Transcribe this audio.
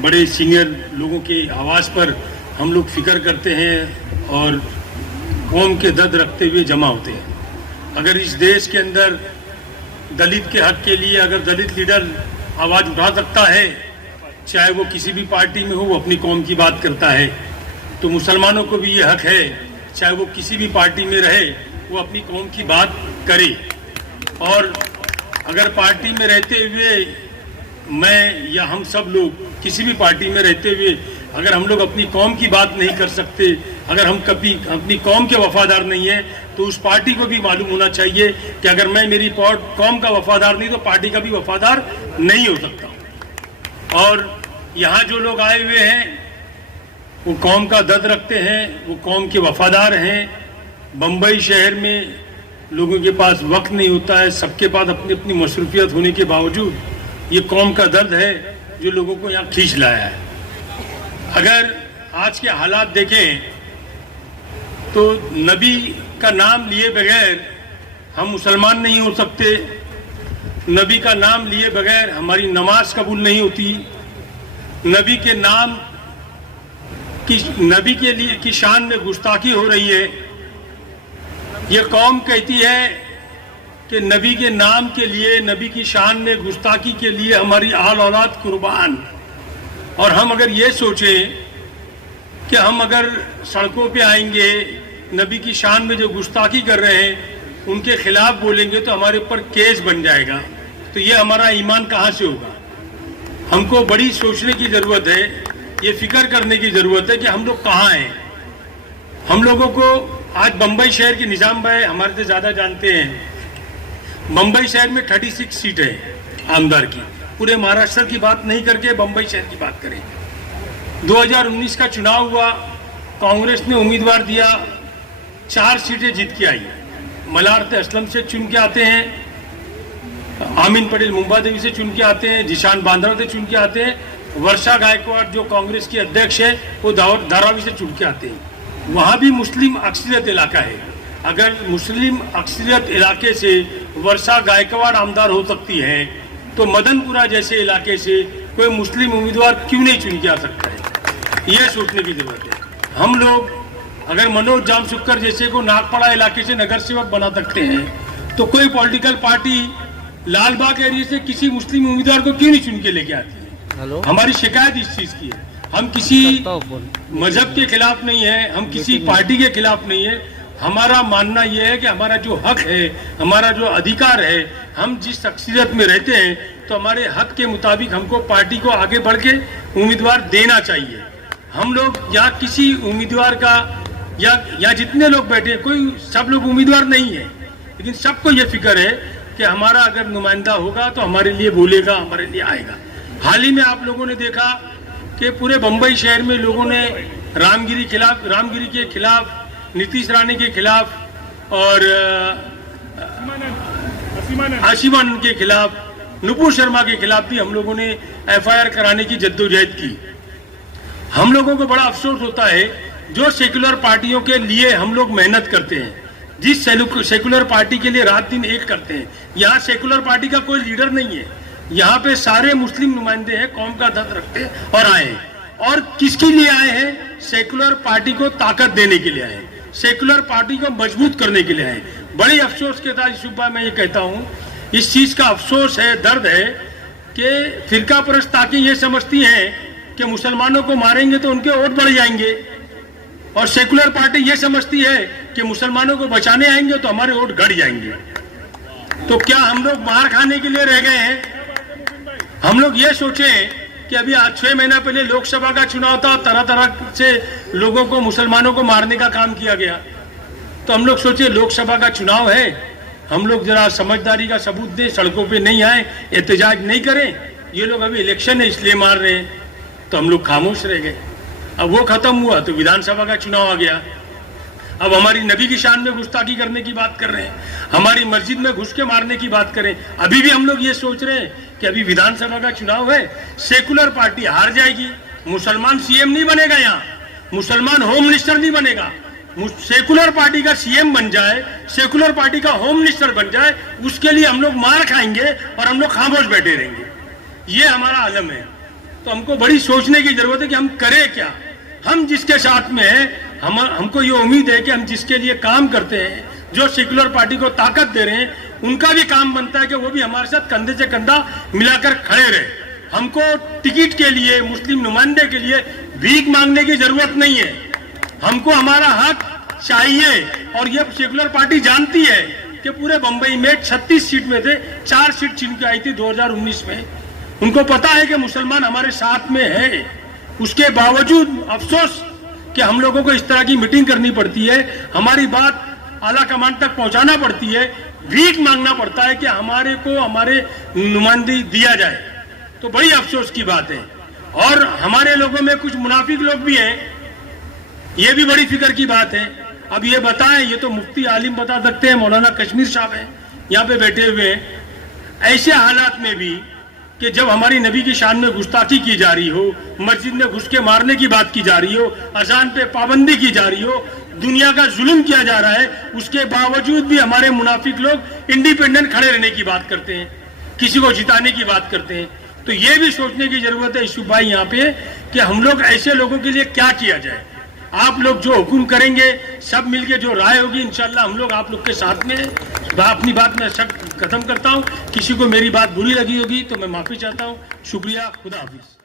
बड़े सीनियर लोगों के आवाज़ पर हम लोग फिक्र करते हैं और कौम के दर्द रखते हुए जमा होते हैं। अगर इस देश के अंदर दलित के हक के लिए अगर दलित लीडर आवाज़ उठा सकता है, चाहे वो किसी भी पार्टी में हो, वो अपनी कौम की बात करता है, तो मुसलमानों को भी ये हक है, चाहे वो किसी भी पार्टी में रहे, वो अपनी कौम की बात करे। और अगर पार्टी में रहते हुए मैं या हम सब लोग किसी भी पार्टी में रहते हुए अगर हम लोग अपनी कौम की बात नहीं कर सकते, अगर हम कभी अपनी कौम के वफादार नहीं है, तो उस पार्टी को भी मालूम होना चाहिए कि अगर मैं मेरी कौम का वफादार नहीं तो पार्टी का भी वफादार नहीं हो सकता। और यहाँ जो लोग आए हुए हैं वो कौम का दर्द रखते हैं, वो कौम के वफादार हैं। बम्बई शहर में लोगों के पास वक्त नहीं होता है, सबके पास अपनी अपनी मसरूफियत होने के बावजूद ये कौम का दर्द है जो लोगों को यहाँ खींच लाया है। अगर आज के हालात देखें तो नबी का नाम लिए बगैर हम मुसलमान नहीं हो सकते, नबी का नाम लिए बगैर हमारी नमाज कबूल नहीं होती, नबी के नाम की नबी के लिए की शान में गुस्ताखी हो रही है। ये कौम कहती है कि नबी के नाम के लिए, नबी की शान में गुस्ताखी के लिए हमारी आल औलाद कुर्बान। और हम अगर ये सोचें कि हम अगर सड़कों पे आएंगे, नबी की शान में जो गुस्ताखी कर रहे हैं उनके खिलाफ बोलेंगे तो हमारे ऊपर केस बन जाएगा, तो ये हमारा ईमान कहाँ से होगा। हमको बड़ी सोचने की ज़रूरत है, ये फिक्र करने की ज़रूरत है कि हम लोग कहाँ हैं। हम लोगों को आज बम्बई शहर के निज़ाम भाई हमारे से ज़्यादा जानते हैं। बम्बई शहर में 36 सीटें हैं आमदार की, पूरे महाराष्ट्र की बात नहीं करके बम्बई शहर की बात करें। 2019 का चुनाव हुआ, कांग्रेस ने उम्मीदवार दिया, 4 सीटें जीत के आई। मलारते असलम से चुन के आते हैं, आमीन पटेल मुंबा देवी से चुन के आते हैं, जिशान बांद्रा से चुन के आते हैं, वर्षा गायकवाड़ जो कांग्रेस की अध्यक्ष है वो धारावी से चुन के आते हैं। वहाँ भी मुस्लिम अक्सरियत इलाका है। अगर मुस्लिम अक्सरियत इलाके से वर्षा गायकवाड़ आमदार हो सकती है तो मदनपुरा जैसे इलाके से कोई मुस्लिम उम्मीदवार क्यों नहीं चुन के आ सकता है, यह सोचने की जरूरत है। हम लोग अगर मनोज जामशुक्कर जैसे को नागपाड़ा इलाके से नगर सेवक बना सकते हैं तो कोई पॉलिटिकल पार्टी लालबाग एरिया से किसी मुस्लिम उम्मीदवार को क्यों नहीं चुन के लेके आती है। हमारी शिकायत इस चीज की है। हम किसी मजहब के खिलाफ नहीं है, हम किसी पार्टी के खिलाफ नहीं है। हमारा मानना यह है कि हमारा जो हक है, हमारा जो अधिकार है, हम जिस अक्सरियत में रहते हैं तो हमारे हक के मुताबिक हमको पार्टी को आगे बढ़ के उम्मीदवार देना चाहिए। हम लोग यहाँ किसी उम्मीदवार का या जितने लोग बैठे कोई सब लोग उम्मीदवार नहीं है, लेकिन सबको ये फिक्र है कि हमारा अगर नुमाइंदा होगा तो हमारे लिए बोलेगा, हमारे लिए आएगा। हाल ही में आप लोगों ने देखा कि पूरे बम्बई शहर में लोगों ने रामगिरी के खिलाफ, नीतीश राणे के खिलाफ और आशिमानंद के खिलाफ, नुपुर शर्मा के खिलाफ भी हम लोगों ने FIR कराने की जद्दोजहद की। हम लोगों को बड़ा अफसोस होता है जो सेकुलर पार्टियों के लिए हम लोग मेहनत करते हैं, जिस सेकुलर पार्टी के लिए रात दिन एक करते हैं, यहाँ सेकुलर पार्टी का कोई लीडर नहीं है। यहाँ पे सारे मुस्लिम नुमाइंदे हैं, कौम का दर्द रखते हैं और आए हैं। और किसके लिए आए हैं? सेकुलर पार्टी को ताकत देने के लिए आए हैं, सेकुलर पार्टी को मजबूत करने के लिए आए हैं। बड़े अफसोस के साथ सुबह मैं ये कहता हूँ, इस चीज का अफसोस है, दर्द है कि फिरका परस्त ताकि ये समझती हैं कि मुसलमानों को मारेंगे तो उनके वोट बढ़ जाएंगे, और सेकुलर पार्टी ये समझती है कि मुसलमानों को बचाने आएंगे तो हमारे वोट घट जाएंगे। तो क्या हम लोग मार खाने के लिए रह गए हैं? हम लोग ये सोचें कि अभी आज 6 महीना पहले लोकसभा का चुनाव था, तरह तरह से लोगों को, मुसलमानों को मारने का काम किया गया। तो हम लोग सोचे लोकसभा का चुनाव है, हम लोग जरा समझदारी का सबूत दें, सड़कों पे नहीं आए, एहतजाज नहीं करें। ये लोग अभी इलेक्शन है इसलिए मार रहे हैं, तो हम लोग खामोश रह गए। अब वो खत्म हुआ तो विधानसभा का चुनाव आ गया। अब हमारी नबी की शान में गुस्ताखी करने की बात कर रहे हैं, हमारी मस्जिद में घुस के मारने की बात करें। अभी भी हम लोग ये सोच रहे हैं कि अभी विधानसभा का चुनाव है, सेकुलर पार्टी हार जाएगी, मुसलमान CM नहीं बनेगा, यहाँ मुसलमान होम मिनिस्टर नहीं बनेगा, सेकुलर पार्टी का CM बन जाए, सेकुलर पार्टी का होम मिनिस्टर बन जाए, उसके लिए हम लोग मार खाएंगे और हम लोग खामोश बैठे रहेंगे। ये हमारा आलम है। तो हमको बड़ी सोचने की जरूरत है कि हम करें क्या। हम जिसके साथ में हैं, हमको ये उम्मीद है कि हम जिसके लिए काम करते हैं, जो सेक्युलर पार्टी को ताकत दे रहे हैं, उनका भी काम बनता है कि वो भी हमारे साथ कंधे से कंधा मिलाकर खड़े रहे। हमको टिकट के लिए, मुस्लिम नुमाइंदे के लिए भीख मांगने की जरूरत नहीं है। हमको हमारा हक चाहिए। और ये सेक्युलर पार्टी जानती है कि पूरे बंबई में 36 सीट में थे, 4 सीट छीन के आई थी 2019 में। उनको पता है कि मुसलमान हमारे साथ में है। उसके बावजूद अफसोस कि हम लोगों को इस तरह की मीटिंग करनी पड़ती है, हमारी बात आला कमान तक पहुंचाना पड़ती है, भीख मांगना पड़ता है कि हमारे को हमारे नुमाइंदगी दिया जाए। तो बड़ी अफसोस की बात है। और हमारे लोगों में कुछ मुनाफिक लोग भी हैं, ये भी बड़ी फिक्र की बात है। अब ये बताएं, ये तो मुफ्ती आलिम बता सकते हैं, मौलाना कश्मीर साहब हैं यहाँ पे बैठे हुए हैं। ऐसे हालात में भी कि जब हमारी नबी की शान में गुस्ताखी की जा रही हो, मस्जिद में घुस के मारने की बात की जा रही हो, अजान पे पाबंदी की जा रही हो, दुनिया का जुल्म किया जा रहा है, उसके बावजूद भी हमारे मुनाफिक लोग इंडिपेंडेंट खड़े रहने की बात करते हैं, किसी को जिताने की बात करते हैं। तो ये भी सोचने की जरूरत है यूसुफ भाई यहाँ पे कि हम लोग ऐसे लोगों के लिए क्या किया जाए। आप लोग जो हुक्म करेंगे, सब मिलके जो राय होगी, इंशाल्लाह हम लोग आप लोग के साथ में। अपनी बात मैं खत्म करता हूँ। किसी को मेरी बात बुरी लगी होगी तो मैं माफी चाहता हूँ। शुक्रिया, खुदा हाफिज।